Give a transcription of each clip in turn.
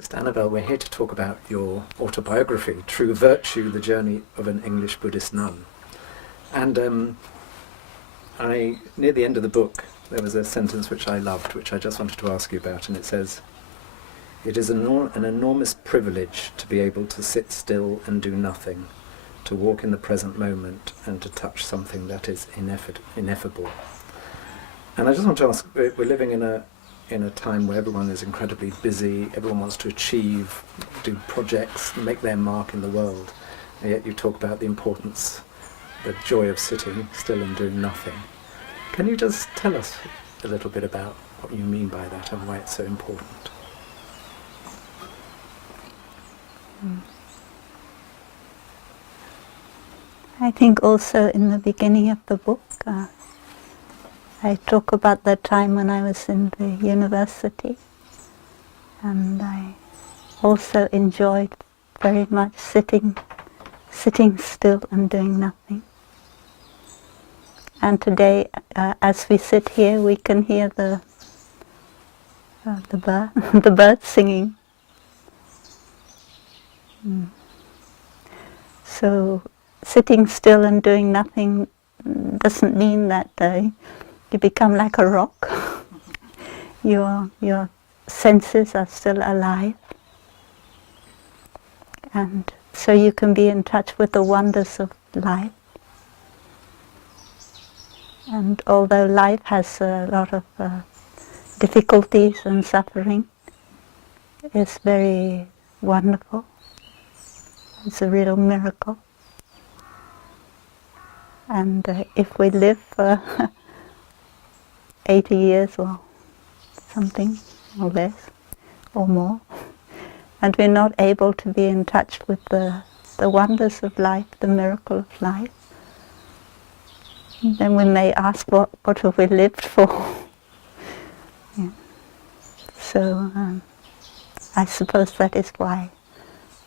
Sister Annabelle, we're here to talk about your autobiography, True Virtue, The Journey of an English Buddhist Nun. And near the end of the book, there was a sentence which I loved, which I just wanted to ask you about, and it says, "It is an enormous privilege to be able to sit still and do nothing, to walk in the present moment and to touch something that is ineffable." And I just want to ask, we're living in a time where everyone is incredibly busy, everyone wants to achieve, do projects, make their mark in the world, and yet you talk about the importance, the joy of sitting still and doing nothing. Can you just tell us a little bit about what you mean by that and why it's so important? I think also in the beginning of the book, I talk about the time when I was in the university, and I also enjoyed very much sitting still and doing nothing. And today, as we sit here, we can hear the birds singing. So sitting still and doing nothing doesn't mean that you become like a rock. Your senses are still alive, and so you can be in touch with the wonders of life. And although life has a lot of difficulties and suffering, it's very wonderful. It's a real miracle. And if we live 80 years or something, or less, or more, and we're not able to be in touch with the wonders of life, the miracle of life, then we may ask, what have we lived for? Yeah. So I suppose that is why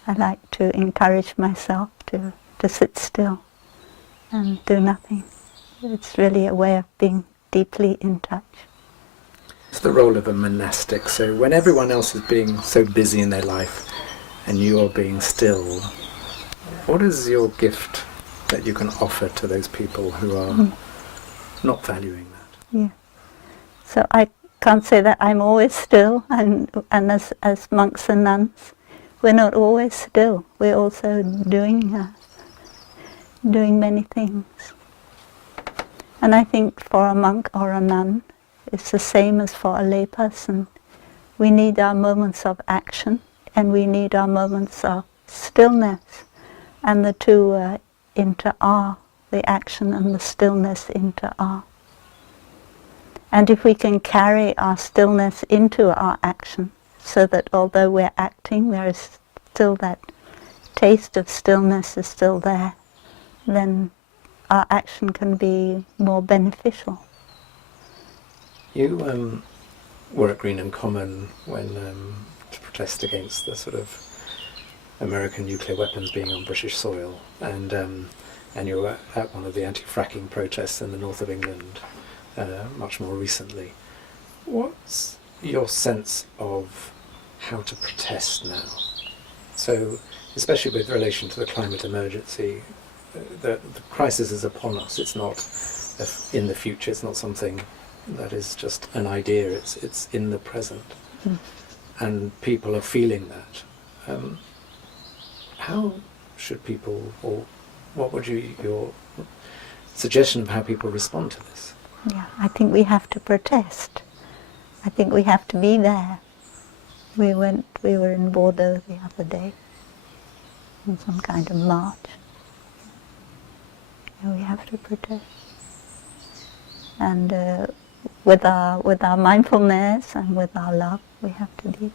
I like to encourage myself to sit still and do nothing. It's really a way of being deeply in touch. It's the role of a monastic. So when everyone else is being so busy in their life and you are being still, what is your gift that you can offer to those people who are not valuing that? Yeah. So I can't say that I'm always still, and as monks and nuns, we're not always still. We're also doing many things. And I think for a monk or a nun, it's the same as for a layperson. We need our moments of action, and we need our moments of stillness, and the two inter-are, the action and the stillness inter-are. And if we can carry our stillness into our action, so that although we're acting, there is still that taste of stillness is still there, then our action can be more beneficial. You were at Greenham Common when to protest against the sort of American nuclear weapons being on British soil, and you were at one of the anti-fracking protests in the north of England much more recently. What's your sense of how to protest now? So, especially with relation to the climate emergency, the crisis is upon us. It's not in the future. It's not something that is just an idea. It's in the present, and people are feeling that. How should people, or what would your suggestion of how people respond to this? Yeah, I think we have to protest. I think we have to be there. We were in Bordeaux the other day, in some kind of march. And we have to protest. And with our mindfulness and with our love, we have to be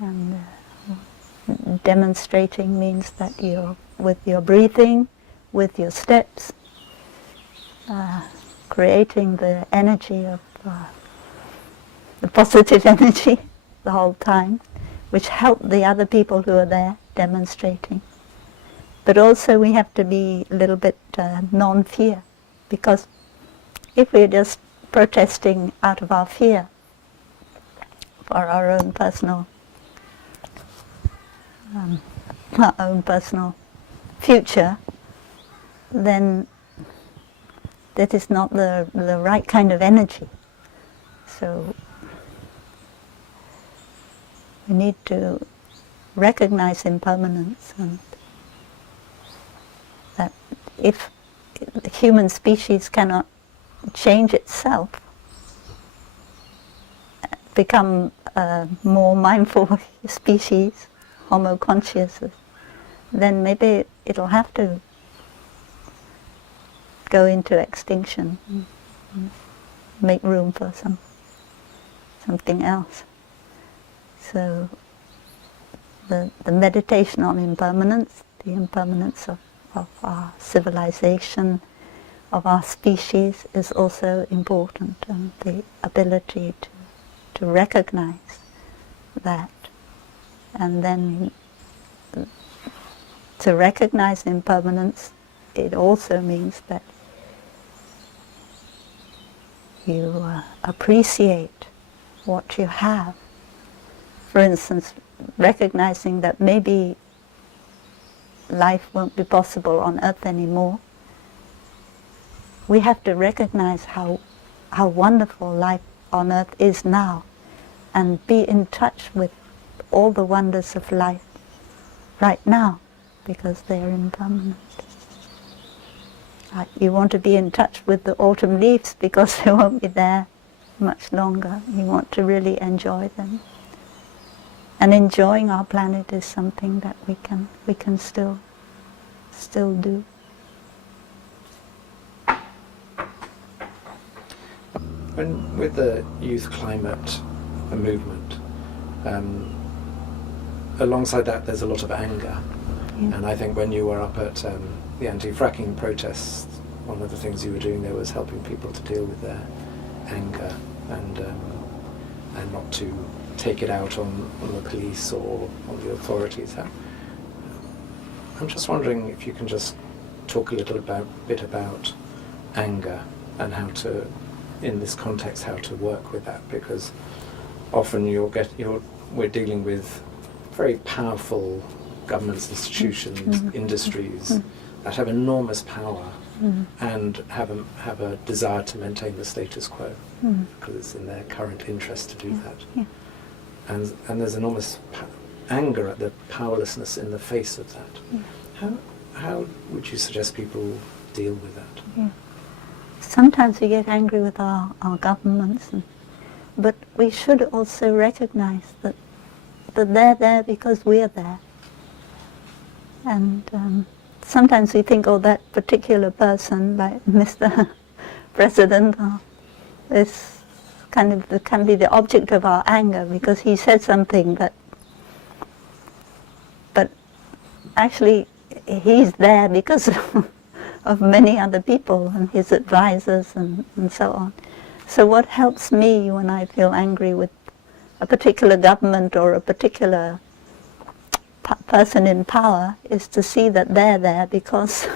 there. And demonstrating means that you're, with your breathing, with your steps, creating the energy of the positive energy the whole time, which help the other people who are there demonstrating. But also we have to be a little bit non-fear, because if we're just protesting out of our fear, for our own personal future, then that is not the right kind of energy. So we need to recognize impermanence, and that if the human species cannot change itself, become a more mindful species, Homo conscious, then maybe it'll have to go into extinction and make room for something else. So the meditation on impermanence, the impermanence of our civilization, of our species, is also important, and the ability to recognize that. And then to recognize impermanence, it also means that you appreciate what you have. For instance, recognizing that maybe life won't be possible on Earth anymore. We have to recognize how wonderful life on Earth is now, and be in touch with all the wonders of life right now, because they're impermanent. You want to be in touch with the autumn leaves because they won't be there much longer. You want to really enjoy them. And enjoying our planet is something that we can still do. And with the youth climate movement, alongside that there's a lot of anger. Yeah. And I think when you were up at the anti-fracking protests, one of the things you were doing there was helping people to deal with their anger and not to take it out on the police or on the authorities. I'm just wondering if you can just talk a little bit about anger and how to, in this context, how to work with that, because often we're dealing with very powerful governments, institutions, industries that have enormous power and have a desire to maintain the status quo because it's in their current interest to do that. Yeah. And there's enormous anger at the powerlessness in the face of that. Yeah. How would you suggest people deal with that? Yeah. Sometimes we get angry with our governments, but we should also recognize that they're there because we're there. And sometimes we think, oh, that particular person, like Mr. President, is can be the object of our anger because he said something but actually he's there because of many other people and his advisors and so on. So what helps me when I feel angry with a particular government or a particular person in power is to see that they're there because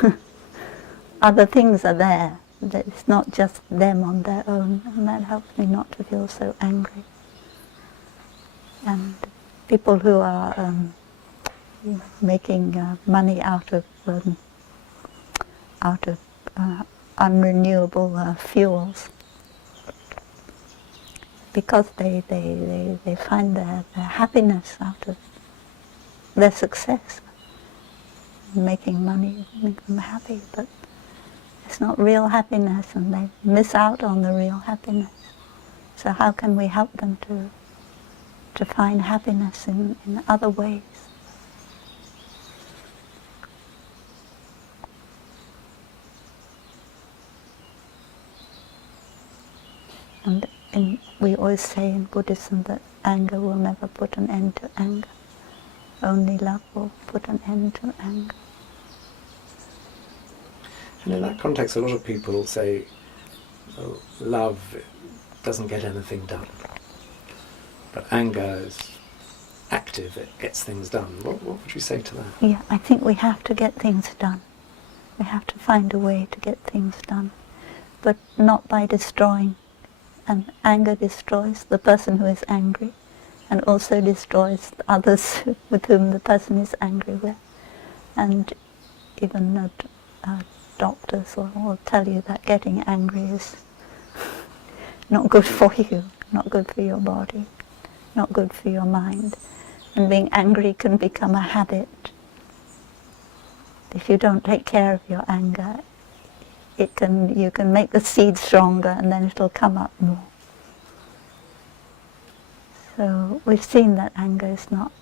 other things are there. That it's not just them on their own, and that helps me not to feel so angry. And people who are making money out of unrenewable fuels, because they find their happiness out of their success. Making money makes them happy, but it's not real happiness, and they miss out on the real happiness. So how can we help them to find happiness in other ways? And we always say in Buddhism that anger will never put an end to anger. Only love will put an end to anger. And in that context, a lot of people say, oh, love doesn't get anything done. But anger is active, it gets things done. What would you say to that? Yeah, I think we have to get things done. We have to find a way to get things done, but not by destroying. And anger destroys the person who is angry. and also destroys others with whom the person is angry with. And even doctors will tell you that getting angry is not good for you, not good for your body, not good for your mind. And being angry can become a habit. If you don't take care of your anger, you can make the seed stronger and then it'll come up more. So we've seen that anger is not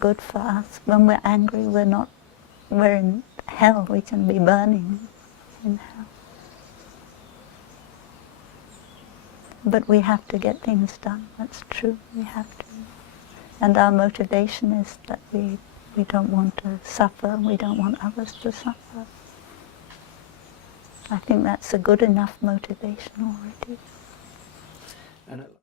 good for us. When we're angry, we're in hell. We can be burning in hell. But we have to get things done. That's true. We have to. And our motivation is that we don't want to suffer. We don't want others to suffer. I think that's a good enough motivation already. And